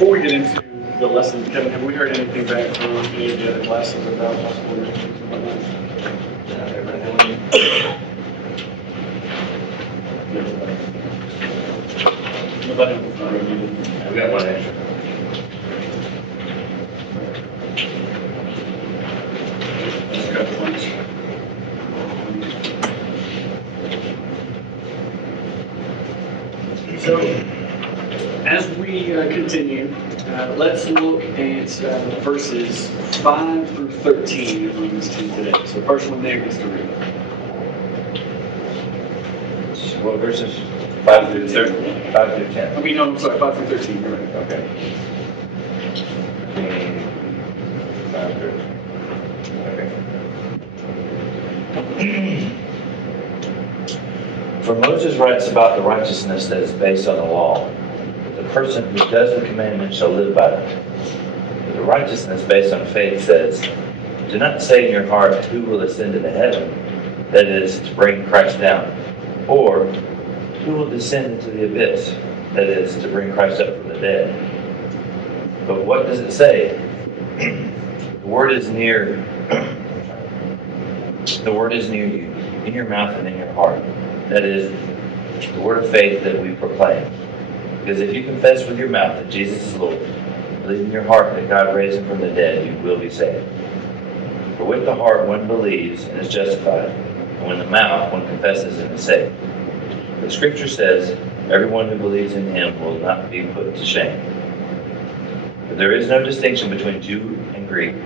before we get into the lesson, Kevin, have we heard anything back from any of the other classes about possible issues and whatnot? Nobody on the front row needed. I've got one extra. That's a couple points. So, as we continue, let's look at verses 5 through 13 of Romans 10 today. So, first one there gets to read. What verses? 5 through 10. 5 through 10. I mean, no, I'm sorry, 5 through 13. You're right. Okay. 5 through. Okay. For Moses writes about the righteousness that is based on the law. The person who does the commandment shall live by them. But the righteousness based on faith says, do not say in your heart, who will ascend into heaven, that is, to bring Christ down, or who will descend into the abyss, that is, to bring Christ up from the dead. But what does it say? The word is near you, in your mouth and in your heart. That is, the word of faith that we proclaim. Because if you confess with your mouth that Jesus is Lord, believe in your heart that God raised him from the dead, you will be saved. For with the heart one believes and is justified, and with the mouth one confesses and is saved. The scripture says, everyone who believes in him will not be put to shame. But there is no distinction between Jew and Greek.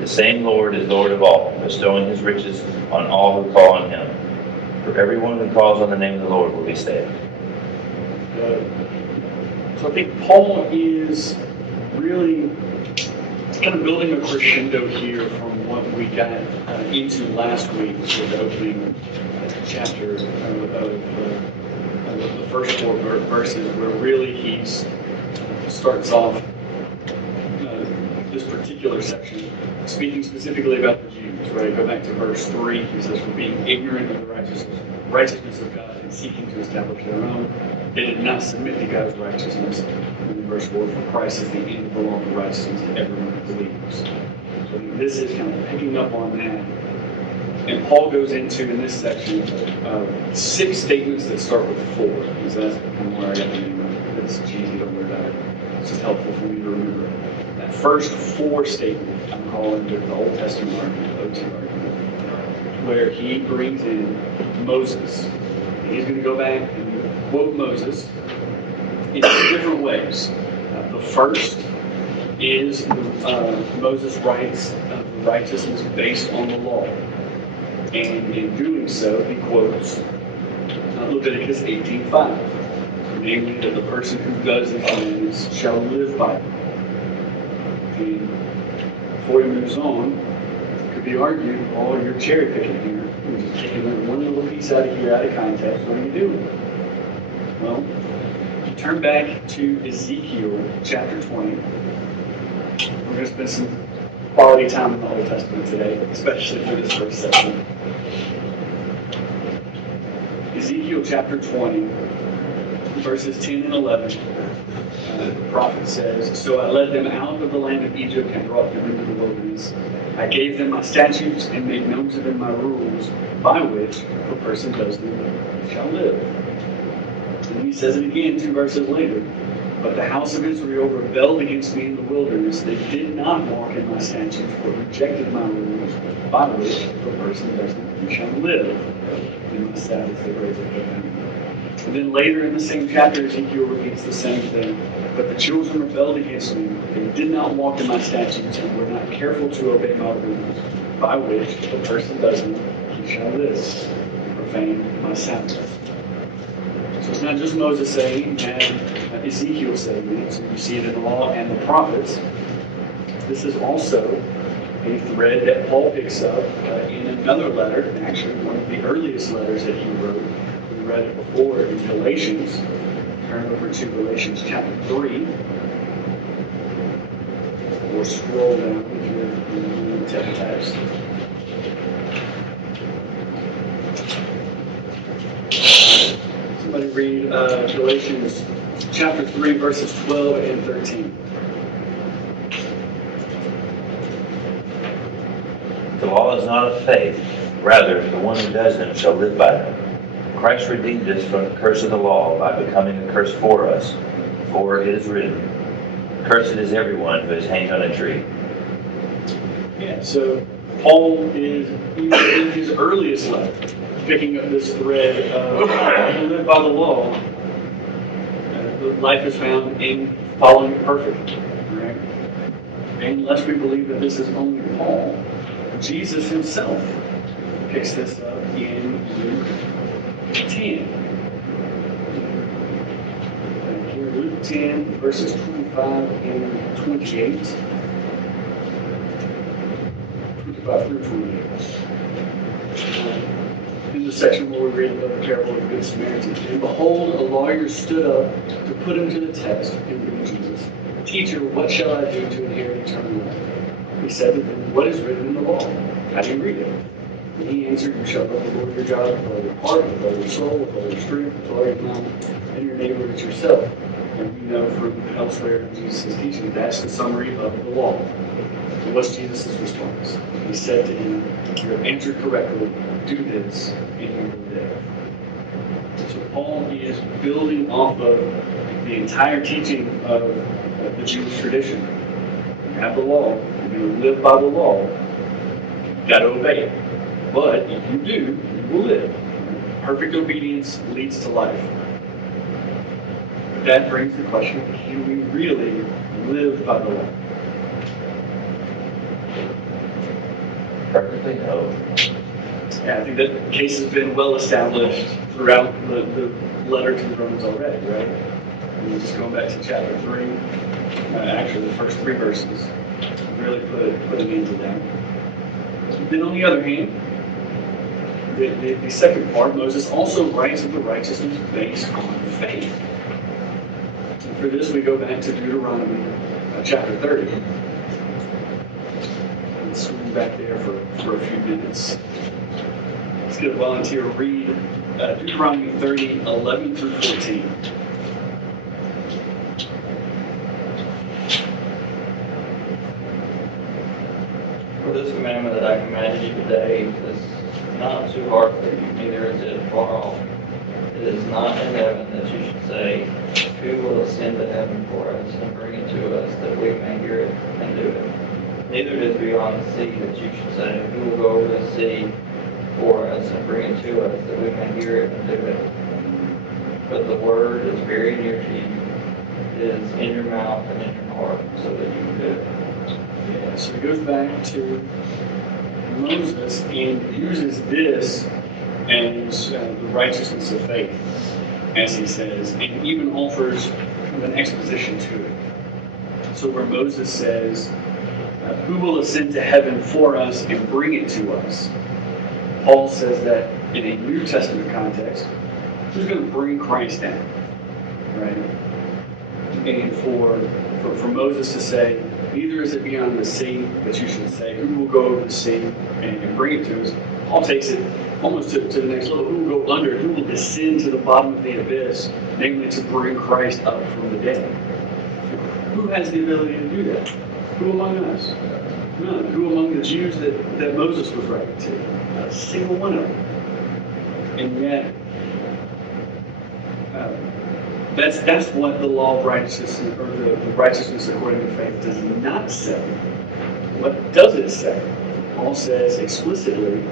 The same Lord is Lord of all, bestowing his riches on all who call on him. For everyone who calls on the name of the Lord will be saved. So I think Paul is really kind of building a crescendo here from what we got into last week with the opening chapter of the first 4 verses, where really he starts off this particular section speaking specifically about the Jews, right? Go back to verse 3. He says, for being ignorant of the righteousness of God and seeking to establish their own, they did not submit to God's righteousness. And in verse 4, for Christ is the end of the law of righteousness to everyone who believes. So this is kind of picking up on that. And Paul goes into, in this section, 6 statements that start with 4. Because that's kind of where I got the name of it. It's cheesy to word out. It's just helpful for me to remember. That first 4 statement, I'm calling it the Old Testament argument, the OT argument, where he brings in Moses. And he's going to go back and quote Moses in 2 different ways. The first is Moses writes the righteousness based on the law. And in doing so, he quotes Leviticus 18:5, namely that the person who does these commandments shall live by them. And before he moves on, it could be argued, oh, you're cherry picking here. You're just taking one little piece out of here out of context. What are you doing? Well, you turn back to Ezekiel chapter 20. We're going to spend some quality time in the Old Testament today, especially for this first section. Ezekiel chapter 20, verses 10 and 11. The prophet says, so I led them out of the land of Egypt and brought them into the wilderness. I gave them my statutes and made known to them my rules, by which, if a person does them, shall live. And he says it again 2 verses later. But the house of Israel rebelled against me in the wilderness. They did not walk in my statutes, but rejected my rules, by which, if a person does them, he shall live. In my Sabbath they break them. And then later in the same chapter, Ezekiel repeats the same thing. But the children rebelled against me. They did not walk in my statutes and were not careful to obey my rules, by which, if a person does them, he shall live. Profane my Sabbath. So it's not just Moses saying and Ezekiel saying it. So you see it in the law and the prophets. This is also a thread that Paul picks up in another letter, and actually one of the earliest letters that he wrote. We read it before in Galatians. Turn over to Galatians chapter 3. Or scroll down if you're in the text. Somebody read read Galatians chapter 3, verses 12 and 13. The law is not of faith, rather, the one who does them shall live by them. Christ redeemed us from the curse of the law by becoming a curse for us. For it is written, "Cursed is everyone who is hanged on a tree." Yeah, so Paul is, even in his earliest letter, picking up this thread of live by the law. Life is found in following it perfectly, right? Unless we believe that this is only Paul, Jesus himself picks this up in Luke 10. Here, Luke 10, verses 25 and 28. 25 through 28. In the section where we read about the parable of the Good Samaritan. And behold, a lawyer stood up to put him to the test and bring Jesus. "Teacher, what shall I do to inherit eternal life?" He said to them, "What is written in the law? How do you read it?" And he answered, "You shall love the Lord your God with all your heart, with all your soul, with all your strength, with all your mind, and your neighbor as yourself." And we know from elsewhere in Jesus' teaching, that's the summary of the law. And what's Jesus' response? He said to him, "You have answered correctly. Do this, and you will live." So Paul is building off of the entire teaching of the Jewish tradition. You have the law. You're going to live by the law. You've got to obey it. But if you do, you will live. Perfect obedience leads to life. But that brings the question, can we really live by the law? Perfectly no. Yeah, I think that case has been well established throughout the letter to the Romans already, right? And just going back to chapter 3, actually the first 3 verses really put an end to that. Then on the other hand, the second part, Moses also writes of the righteousness based on faith. And for this, we go back to Deuteronomy chapter 30. And swing back there for a few minutes. Let's get a volunteer to read Deuteronomy 30, 11 through 14. For this commandment that I command you today is not too hard for you, neither is it far off. It is not in heaven that you should say, "Who will ascend to heaven for us and bring it to us that we may hear it and do it?" Neither is it beyond the sea that you should say, "Who will go over the sea for us and bring it to us that we may hear it and do it?" But the word is very near to you. It is in your mouth and in your heart, so that you can do it. Yeah, so he goes back to Moses and uses this as the righteousness of faith, as he says, and even offers an exposition to it. So where Moses says, "Who will ascend to heaven for us and bring it to us?" Paul says that in a New Testament context, who's going to bring Christ down, right? And for Moses to say, "Neither is it beyond the sea that you should say, who will go over the sea and bring it to us?" Paul takes it almost to the next level. Who will go under? Who will descend to the bottom of the abyss, namely to bring Christ up from the dead? Who has the ability to do that? Who among us? None. Who among the Jews that Moses was writing to? Not a single one of them. And yet, that's what the law of righteousness, or the righteousness according to faith, does not say. What does it say? Paul says explicitly,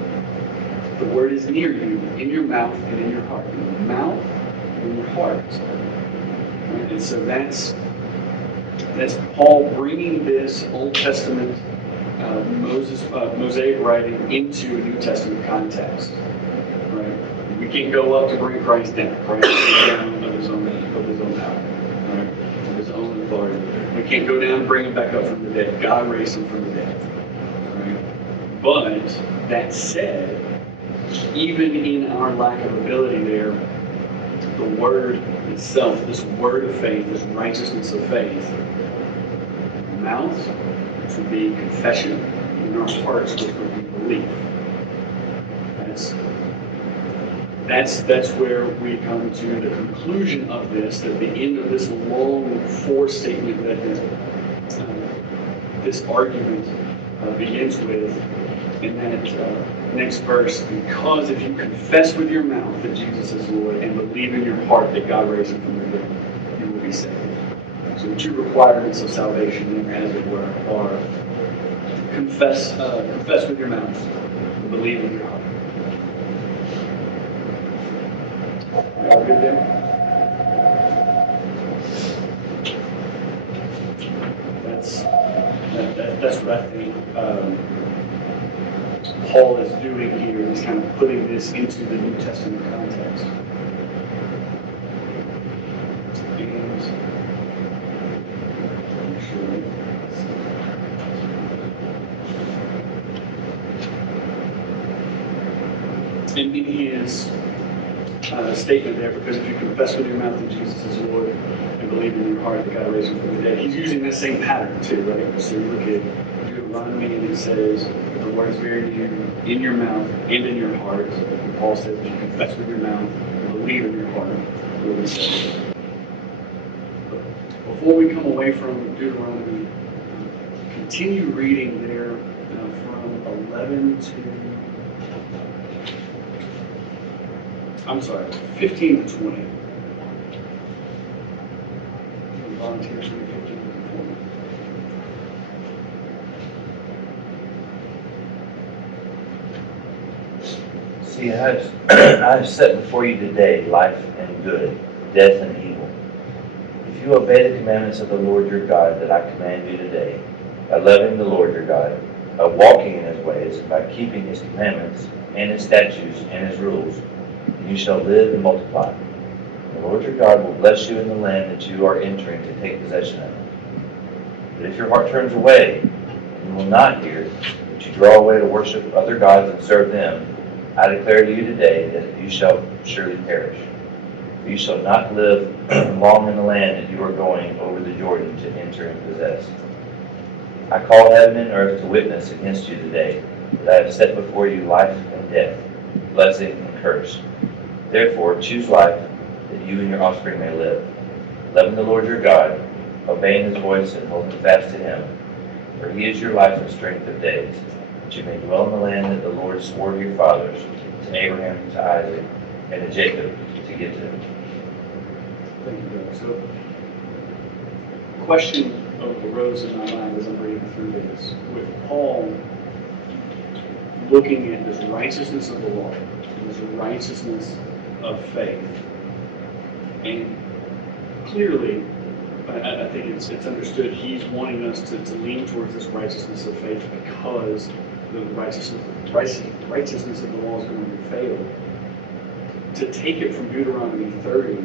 the word is near you, in your mouth and in your heart. In your mouth and in your heart. Right? And so that's Paul bringing this Old Testament Mosaic writing into a New Testament context. Right? We can't go up to bring Christ down. Christ is down of his own power, right? Of his own authority. We can't go down and bring him back up from the dead. God raised him from the dead. Right? But that said, even in our lack of ability there, the word itself, this word of faith, this righteousness of faith, mouth, which would be confession, and our hearts, which would be belief. That's where we come to the conclusion of this, that the end of this long statement that this argument begins with, in that next verse, because if you confess with your mouth that Jesus is Lord and believe in your heart that God raised him from the dead, you will be saved. So the two requirements of salvation, as it were, are confess with your mouth and believe in your heart. All good there? That's what I think Paul is doing here. He's kind of putting this into the New Testament context. And in his statement there, because if you confess with your mouth that Jesus is Lord and believe in your heart that God raised him from the dead, he's using that same pattern too, right? So you look at Deuteronomy and it says, the word is very near, in your mouth and in your heart. And Paul says, if you confess with your mouth and believe in your heart, you will be saved. Before we come away from Deuteronomy, continue reading there from 15 to 20. Volunteers read 15 to 20. See, I have set before you today life and good, death and evil. If you obey the commandments of the Lord your God that I command you today, by loving the Lord your God, by walking in his ways, and by keeping his commandments and his statutes and his rules, you shall live and multiply. The Lord your God will bless you in the land that you are entering to take possession of. But if your heart turns away and will not hear, but you draw away to worship other gods and serve them, I declare to you today that you shall surely perish. For you shall not live long in the land that you are going over the Jordan to enter and possess. I call heaven and earth to witness against you today that I have set before you life and death, blessing and curse. Therefore, choose life, that you and your offspring may live, loving the Lord your God, obeying his voice and holding fast to him. For he is your life and strength of days, that you may dwell in the land that the Lord swore to your fathers, to Abraham, to Isaac, and to Jacob, to give to them. Thank you, Doug. So, question arose in my mind as I'm reading through this. With Paul looking at this righteousness of the law, and this righteousness of faith, and clearly, I think it's understood he's wanting us to lean towards this righteousness of faith because the righteousness of the law is going to fail. To take it from Deuteronomy 30,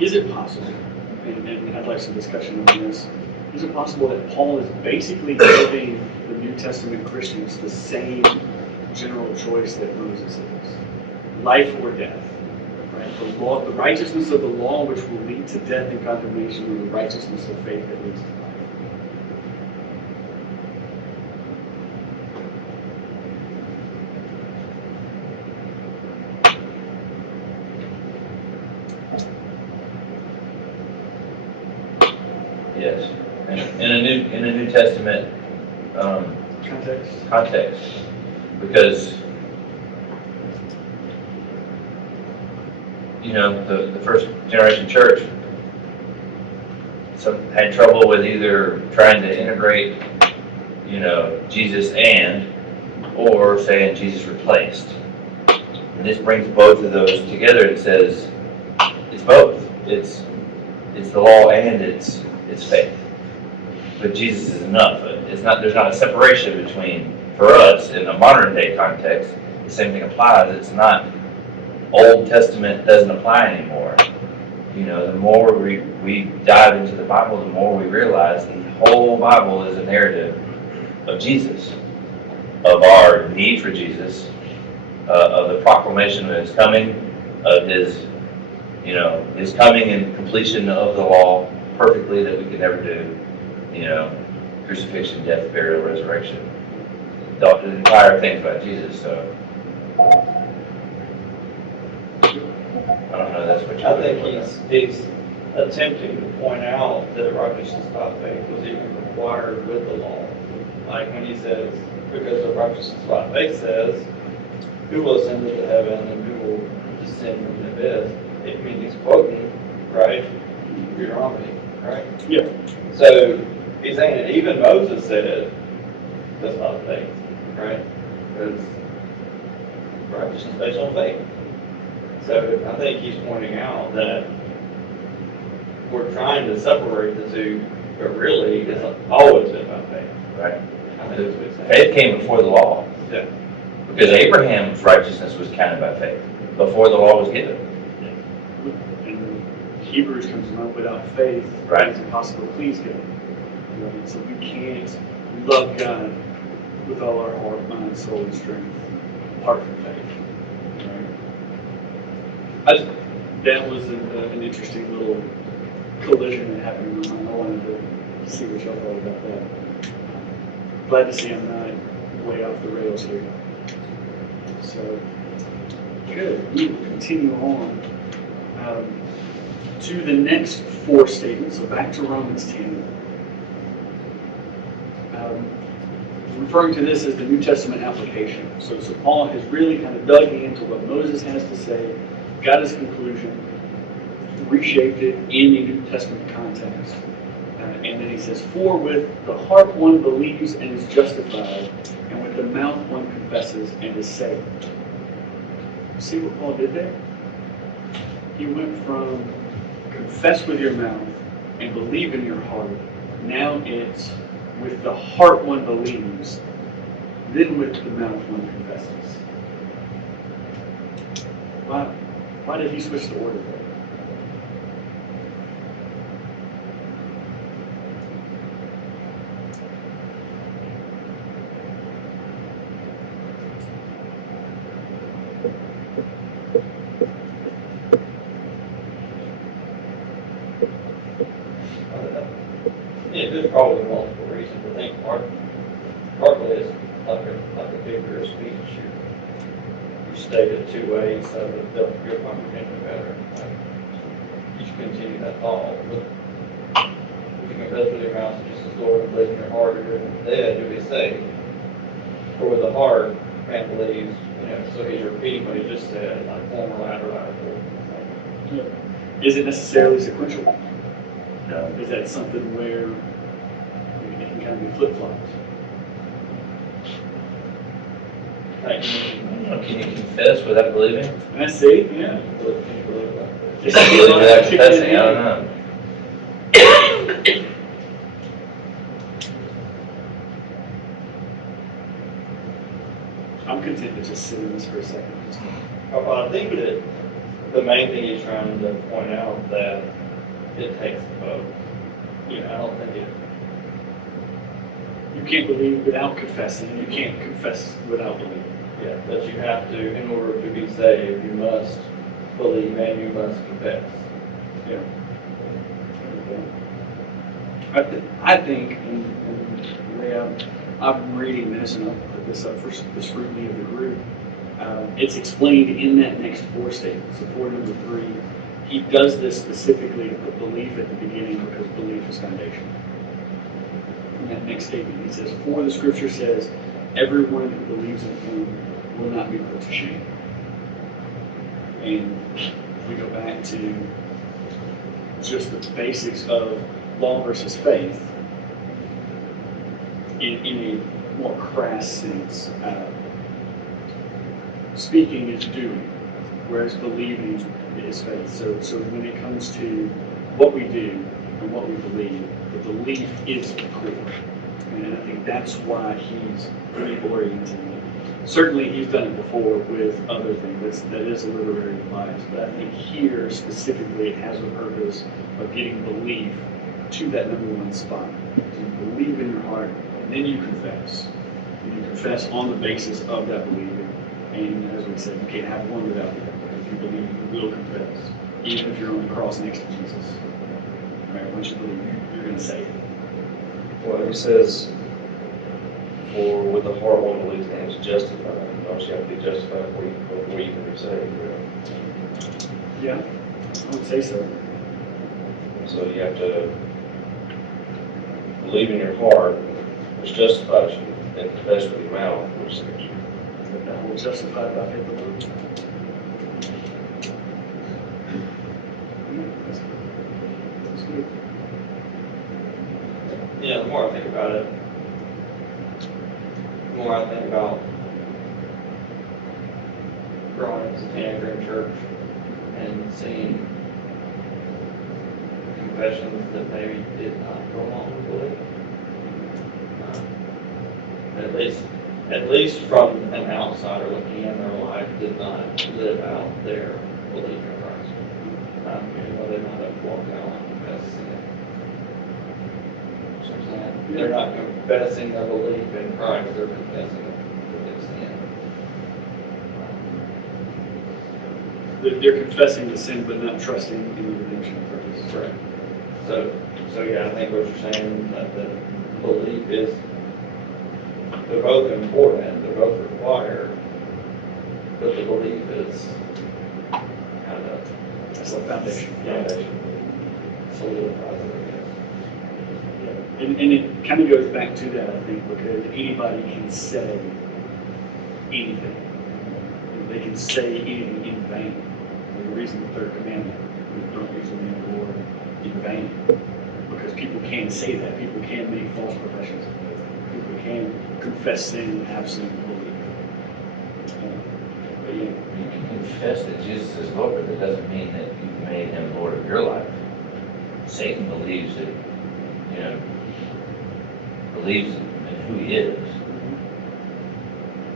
is it possible, and I'd like some discussion on this, is it possible that Paul is basically giving the New Testament Christians the same general choice that Moses is? Life or death? Right? The law, the righteousness of the law, which will lead to death and condemnation, and the righteousness of faith that leads to life. Yes, in a New Testament context, because the first generation church had trouble with either trying to integrate Jesus or saying Jesus replaced, and this brings both of those together and says it's both. It's the law and it's faith. But Jesus is enough. There's not a separation between, for us, in a modern day context, the same thing applies. It's not Old Testament doesn't apply anymore. The more we dive into the Bible, the more we realize the whole Bible is a narrative of Jesus, of our need for Jesus, of the proclamation of his coming, of his coming and completion of the law perfectly that we could never do, crucifixion, death, burial, resurrection. The entire thing's about Jesus. So I don't know, that's what you're. I think he's attempting to point out that righteousness by faith was even required with the law. Like when he says, because the righteousness by faith says, who will ascend into heaven and who will descend from the abyss? I mean, he's quoting, right, Deuteronomy, right? Yeah. So he's saying that even Moses said, that's not faith, right? Because righteousness is based on faith. So I think he's pointing out that we're trying to separate the two, but really it's always been by faith. Right. I think that's what he's saying. Faith came before the law. Yeah. Because Abraham's righteousness was counted by faith before the law was given. And Hebrews comes along, without faith, Right. it's impossible to please God. Right? So we can't love God with all our heart, mind, soul, and strength, apart from faith. Right? That was an interesting little collision that happened in my mind. I wanted to see what y'all thought about that. Glad to see I'm not way off the rails here. So, good. We will continue on to the next four statements. So back to Romans 10. Referring to this as the New Testament application. So Paul has really kind of dug into what Moses has to say, got his conclusion, reshaped it in a New Testament context. And then he says, for with the heart one believes and is justified, and with the mouth one confesses and is saved. See what Paul did there? He went from confess with your mouth and believe in your heart. Now it's with the heart one believes, then with the mouth one confesses. Why did he switch the order there? Yeah, there's probably multiple reasons. I think partly it's like a figure of speech. You state it two ways so that they'll comprehend it better. You should continue that thought. But if you confess with your mouth Jesus is Lord and believe in your heart you're dead, you'll be saved. For with the heart man believes, so he's repeating what he just said, like former, latter. Is it necessarily sequential? No. Is that something where it can kind of be flip-flops? Can you confess without believing? I see, yeah. Just believe without confessing, I don't know. I'm content to just sit in this for a second. I think that the main thing he's trying to point out that it takes both. I don't think it. You can't believe without confessing, and you can't confess without believing. Yeah, that you have to, in order to be saved, you must believe and you must confess. Yeah. I think, and the way I'm reading this, and I'll put this up for the scrutiny of the group, it's explained in that next four statements. So for number 3, he does this specifically to put belief at the beginning because belief is foundational. In that next statement, he says, for the scripture says, everyone who believes in him will not be put to shame. And if we go back to just the basics of law versus faith, in a more crass sense, speaking is doing, whereas believing is faith. So when it comes to what we do and what we believe, the belief is the core. And I think that's why he's reorienting it. Certainly he's done it before with other things. That is a literary bias. But I think here specifically it has the purpose of getting belief to that number 1 spot. So you believe in your heart, and then you confess. And you confess on the basis of that believing. And as we said, you can't have one without the other. If you believe, you will confess. Even if you're on the cross next to Jesus. Right? Once you believe, you're going to say it. Well, he says, for with the heart one believes and is justified. Obviously, you have to be justified before you can be saved. Yeah, I would say so. So you have to believe in your heart, which justifies you, and confess with your mouth, which saves you. That will justify by faith alone. That's good. Yeah, the more I think about it, the more I think about growing as a teenager in church and seeing confessions that maybe did not go along with belief. At least from an outsider looking in, their life did not live out their belief in Christ. They might have walked out and confessed sin. So I'm saying, they're not confessing their belief in Christ, they're confessing that they've sinned. They're confessing the sin, but not trusting in the redemption of Christ. Correct. So yeah, I think what you're saying, that the belief is, they're both important, they're both required, but the belief is kind of That's the foundation. solidifies it, I guess. And it kind of goes back to that, I think, because anybody can say anything. They can say anything in vain. And the reason the third commandment, we don't use the name of the Lord in vain. Because people can say that. People can make false professions of faith. People can confess sin absent belief. But yeah. You can confess that Jesus is Lord, but it doesn't mean that you've made him Lord of your life. Satan believes that, believes in who he is.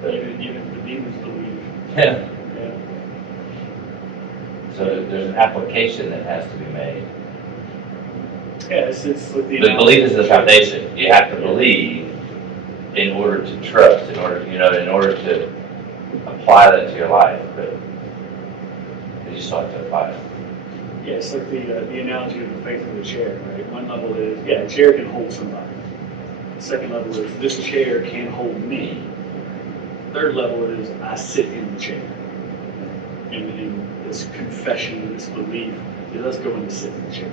But Even the demons believe. yeah. Yeah. So there's an application that has to be made. Yeah, it's like the But belief is the foundation. You have to believe in order to trust, in order to apply that to your life. But you just have to apply it. Yeah, it's like the analogy of the faith of the chair, right? One level is, a chair can hold somebody. The second level is, this chair can hold me. Third level is, I sit in the chair. And this confession, this belief, let's go and sit in the chair.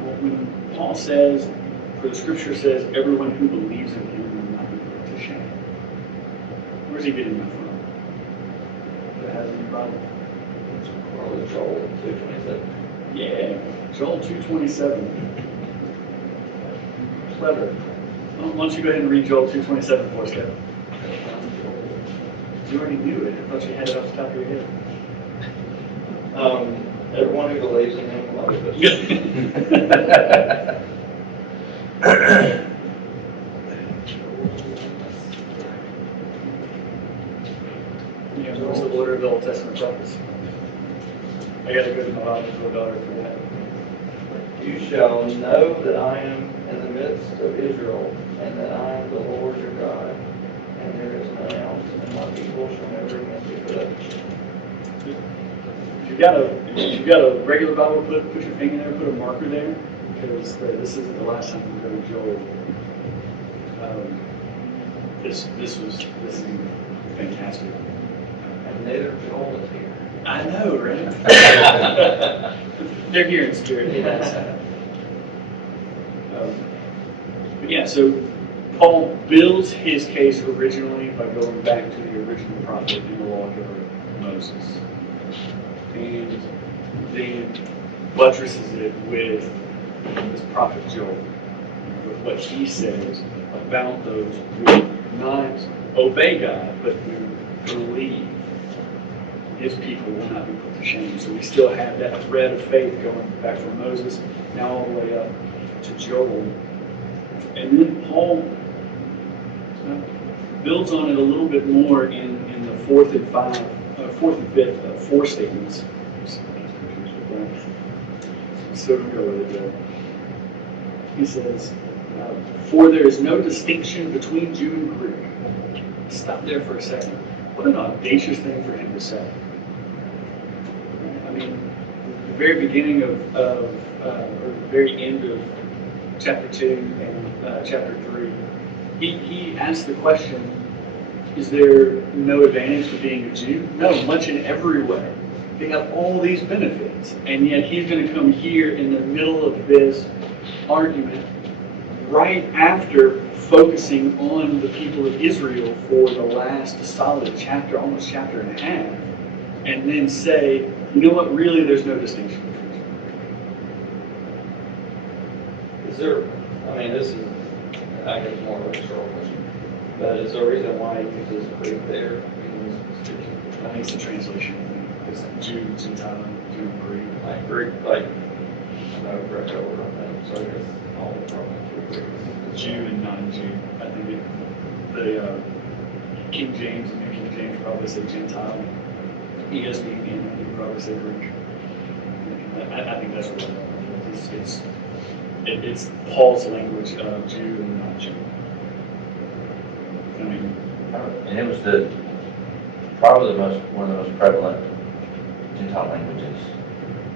Well, when Paul says, for the scripture says, everyone who believes in him will not be put to shame. Where's he getting that from? That has in the Bible? Probably Joel 2:27. Yeah, Joel 2:27. Clever. Well, why don't you go ahead and read Joel 2:27 for us, Kevin? You already knew it. I thought you had it off the top of your head. Everyone who believes in him will not be put to shame. Yeah, what's the order of the Old Testament prophets? I gotta go to my biological daughter for that. You shall know that I am in the midst of Israel, and that I am the Lord your God, and there is none else, and my people shall never again be put up to shame. If you've got a regular Bible, put your finger there, put a marker there, because this isn't the last time we go to Joel. This is fantastic. And neither Joel is here. I know, right? They're here in spirit. But yeah, so Paul builds his case originally by going back to the original prophet in the law giver, Moses. And then buttresses it with this prophet Joel, with what he says about those who not obey God, but who believe his people will not be put to shame. So we still have that thread of faith going back from Moses, now all the way up to Joel. And then Paul builds on it a little bit more in the fourth and fifth, four statements. So go with it. He says, for there is no distinction between Jew and Greek. Stop there for a second. What an audacious thing for him to say. I mean, the very beginning or the very end of chapter 2 and chapter 3, he asked the question, Is there no advantage to being a Jew? No, much in every way. They have all these benefits, and yet he's going to come here in the middle of this argument right after focusing on the people of Israel for the last solid chapter, almost chapter and a half, and then say, you know what, really there's no distinction between them. Is there, I mean, this is, I guess, more of a short question, but is there a reason why he uses Greek there in this particular? I think it's a translation. It's Jew, Gentile, Jew, Greek. Like Greek, like, I know Greco or something, so I guess all the problems with Greek. Jew and non-Jew. I think the King James and New King James probably say Gentile. ESV and you probably say Greek. I think that's what it is. It's Paul's language of Jew and non-Jew. I mean, And it was probably one of the most prevalent Gentile languages.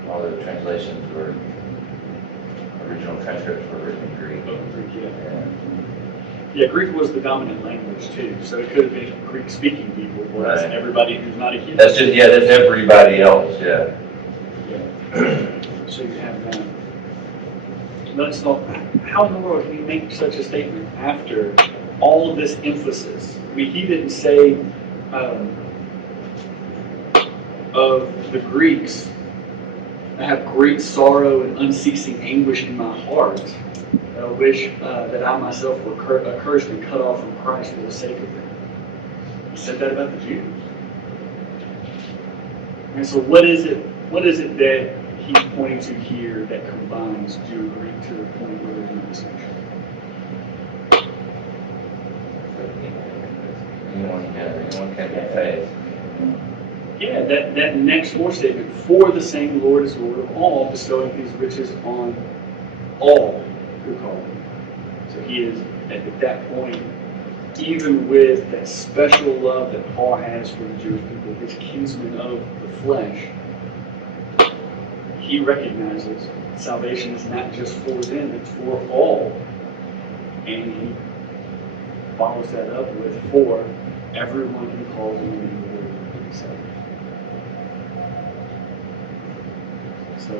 All the translations were, original transcripts were written in Greek. Greek, yeah. And Yeah, Greek was the dominant language too, so it could have been Greek-speaking people, whereas Right. everybody who's not a Hebrew. that's everybody else, yeah. Yeah. So you have that. Let's talk. How in the world can you make such a statement after all of this emphasis? He didn't say of the Greeks, I have great sorrow and unceasing anguish in my heart. I wish that I myself were accursed and cut off from Christ for the sake of them. He said that about the Jews. And so what is it that he's pointing to here that combines Jew and Greek to the point where there's no distinction? Anyone can be faith. Yeah, that next statement, for the same Lord is Lord of all, bestowing his riches on all who call him. So he is, at that point, even with that special love that Paul has for the Jewish people, his kinsmen of the flesh, he recognizes salvation is not just for them, it's for all. And he follows that up with, for everyone who calls on the name of the Lord will be saved. So,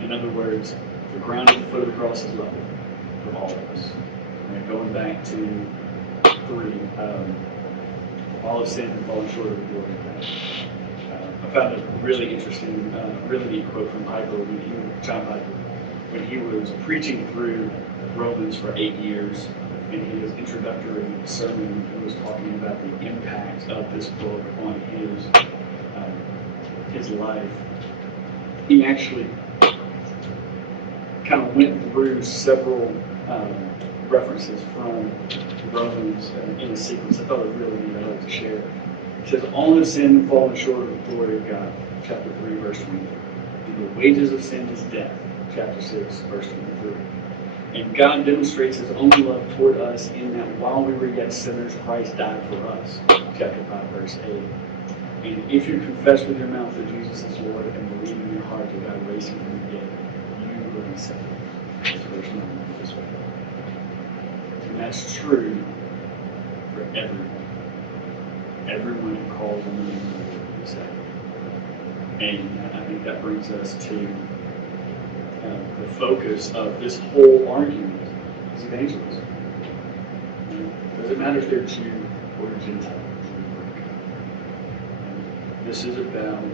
in other words, the ground at the foot of the cross is level for all of us. And going back to 3, all have sinned and fallen short of the glory of God. I found a really interesting, really neat quote from Piper, John Piper, when he was preaching through Romans for 8 years. In his introductory sermon, he was talking about the impact of this book on his life. He actually kind of went through several references from Romans in a sequence. I thought it was really neat. I'd like to share it. It says, all have sinned and fallen short of the glory of God, chapter 3, verse 23. And the wages of sin is death, chapter 6, verse 23. And God demonstrates his own love toward us in that while we were yet sinners, Christ died for us, chapter 5, verse 8. And if you confess with your mouth that Jesus is Lord and believe in your heart that God raised him from the dead, you will be saved. That's verse 9 of this one. And that's true for everyone. Everyone who calls on the name of the Lord will be saved. And I think that brings us to the focus of this whole argument is evangelism. Does it matter if they're Jew or Gentile? This is about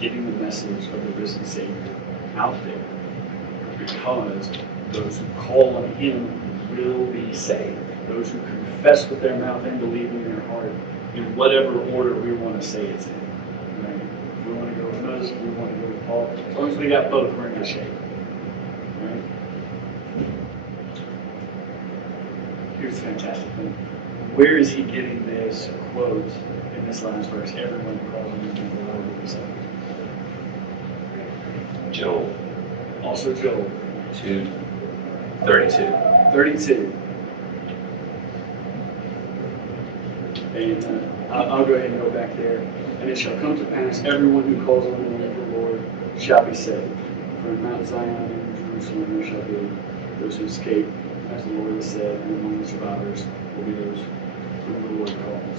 getting the message of the risen Savior out there, because those who call on him will be saved. Those who confess with their mouth and believe in their heart, in whatever order we want to say it's in. Right? If we want to go with Moses, we want to go with Paul. As long as we got both, we're in good shape. Right? Here's the fantastic thing. Where is he getting this quote in this last verse? Everyone who calls on the Lord will be saved. Joel Also Joel 2:32. 32. And I'll go ahead and go back there. And it shall come to pass, everyone who calls on the name of the Lord shall be saved. For in Mount Zion and in Jerusalem there shall be those who escape, as the Lord has said, and among the survivors will be those whom the Lord calls.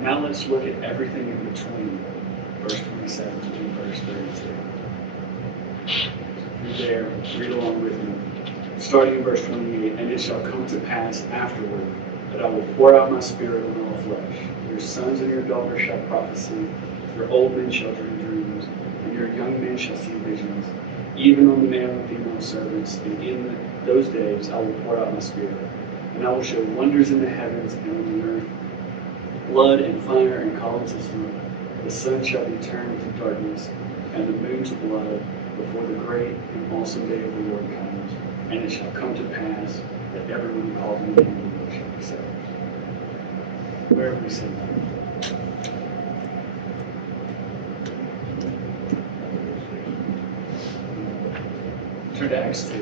Now let's look at everything in between verse 27 and verse 32. If you're there, read along with me. Starting in verse 28, and it shall come to pass afterward that I will pour out my spirit on all flesh. Your sons and your daughters shall prophesy, your old men shall dream dreams, and your young men shall see visions, even on the male and female servants. And in those days I will pour out my spirit, and I will show wonders in the heavens and on the earth, blood and fire and columns of smoke. The sun shall be turned to darkness, and the moon to blood, before the great and awesome day of the Lord comes. And it shall come to pass that everyone who calls on the name of the Lord shall be saved. Where have we seen that? Turn to Acts 2.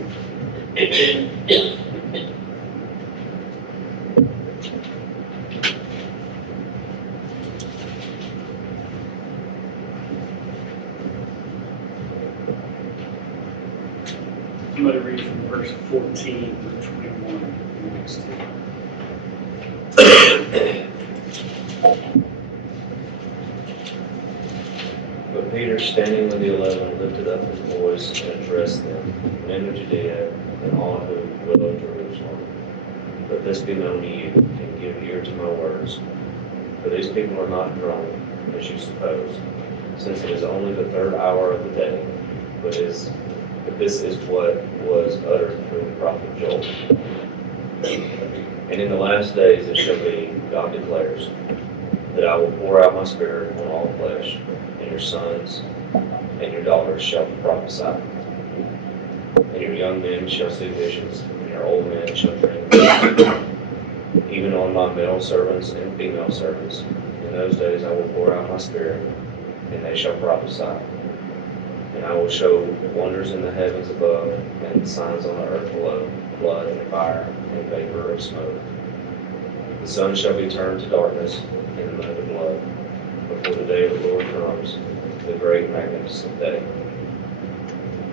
I'm going to read from verse 14 through 21 in Acts 2. But Peter, standing with the 11, lifted up his voice and addressed them, Men of Judea, and all who dwell in Jerusalem. Let this be known to you, and give ear to my words. For these people are not drunk, as you suppose, since it is only the third hour of the day, but this is what was uttered through the prophet Joel. And in the last days it shall be, God declares, that I will pour out my spirit on all flesh, and your sons and your daughters shall prophesy. And your young men shall see visions, and your old men shall dream dreams. Even on my male servants and female servants, in those days I will pour out my spirit, and they shall prophesy. And I will show wonders in the heavens above, and signs on the earth below, blood and fire and vapor of smoke. The sun shall be turned to darkness, and the moon to blood, before the day of the Lord comes, the great magnificent day.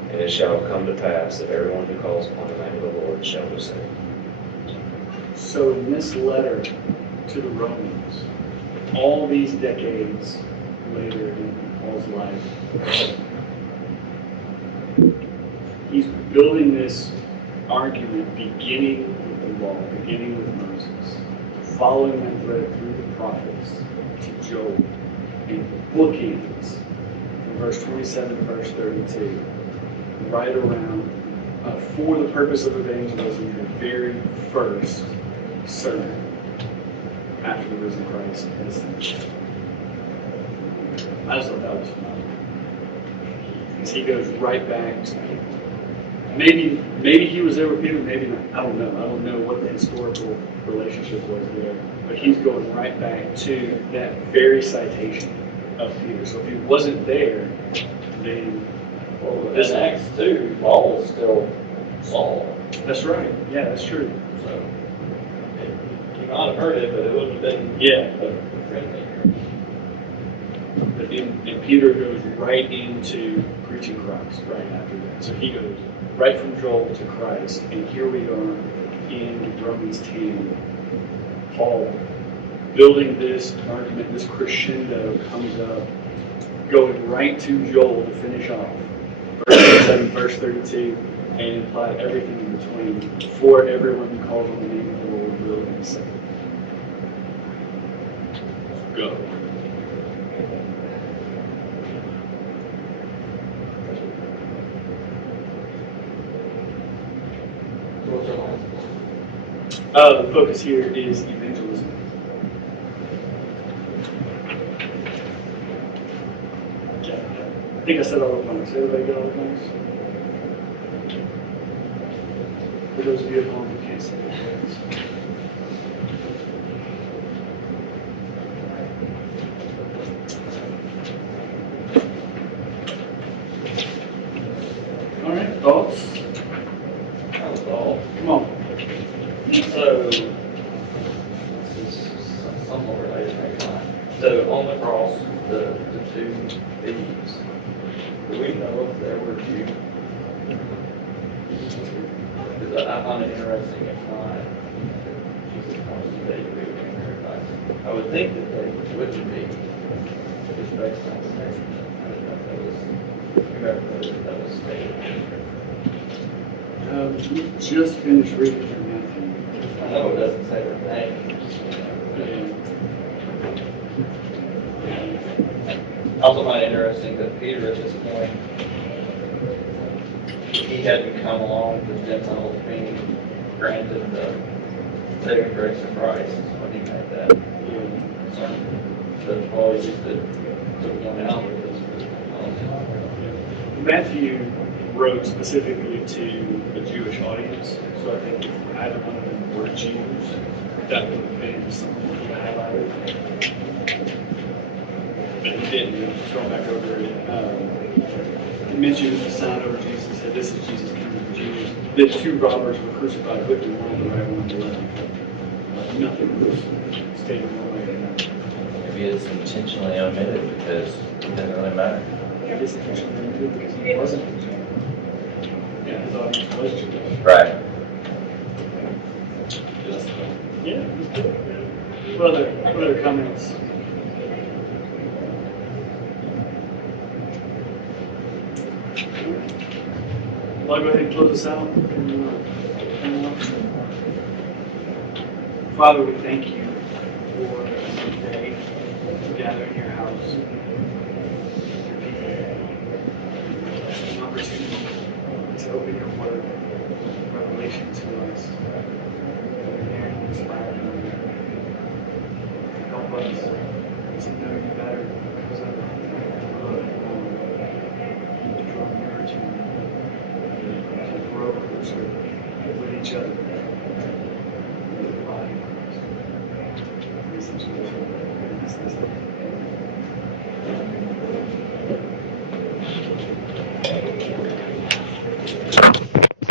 And it shall come to pass that everyone who calls upon the name of the Lord shall be saved. So in this letter to the Romans, all these decades later in Paul's life, he's building this argument beginning with the law, beginning with Moses, following that thread through the prophets to Joel, and bookends from verse 27 to verse 32, right around, for the purpose of evangelism, the very first sermon after the risen Christ has finished. I just thought that was phenomenal. Because he goes right back to people. Maybe he was there with Peter, maybe not. I don't know. I don't know what the historical relationship was there. But he's going right back to that very citation of Peter. So if he wasn't there, then Well, in Acts 2, Paul was still Saul. that's right. Yeah, that's true. So you might have heard it, but it wouldn't have been Yeah. friendly. And Peter goes right into preaching Christ right after that. So he goes right from Joel to Christ. And here we are in Romans 10. Paul building this argument, this crescendo comes up, going right to Joel to finish off. Verse 27, verse 32, and imply everything in between. For everyone who calls on the name of the Lord will be saved. Go. What's your line? The focus here is evangelism. I think I said all the points. Everybody get all the points? For those of you at home who can't say the points. All right, thoughts? That was all. Come on. So, this is somewhat related, maybe not. So, on the cross, the two thieves, do we know if they were Jews? Because I find it interesting if not. wants today to be in paradise. I would think that they wouldn't be, just based on the name. I don't know if that was, remember that was stated. We just finished reading through Matthew. I know it doesn't say their name. Also find it interesting that Peter at this point, he hadn't come along with the Gentiles being granted the saving grace of Christ when he made that sermon. So Paul used to point out with this. Matthew wrote specifically to a Jewish audience, so I think if either one of them were Jews, that would have been something he highlighted. But he didn't. Throw back over it. He mentioned the sign over Jesus, said, "This is Jesus, King of the Jews." The two robbers were crucified with him, one on the right, one on the left. Nothing was stated one way or another. Maybe it's intentionally omitted because it doesn't really matter. It is intentionally good because he wasn't a Jew. Yeah, his audience was Jewish. Right. Yeah. What other comments? Well, I'll go ahead and close this out. Father, we thank you for another day to gather in your house. An opportunity to open your word, revelation to us. Help us to know you better because of the love and to draw nearer to you, to grow closer with each other, with the body of Christ. Praise in Jesus' name.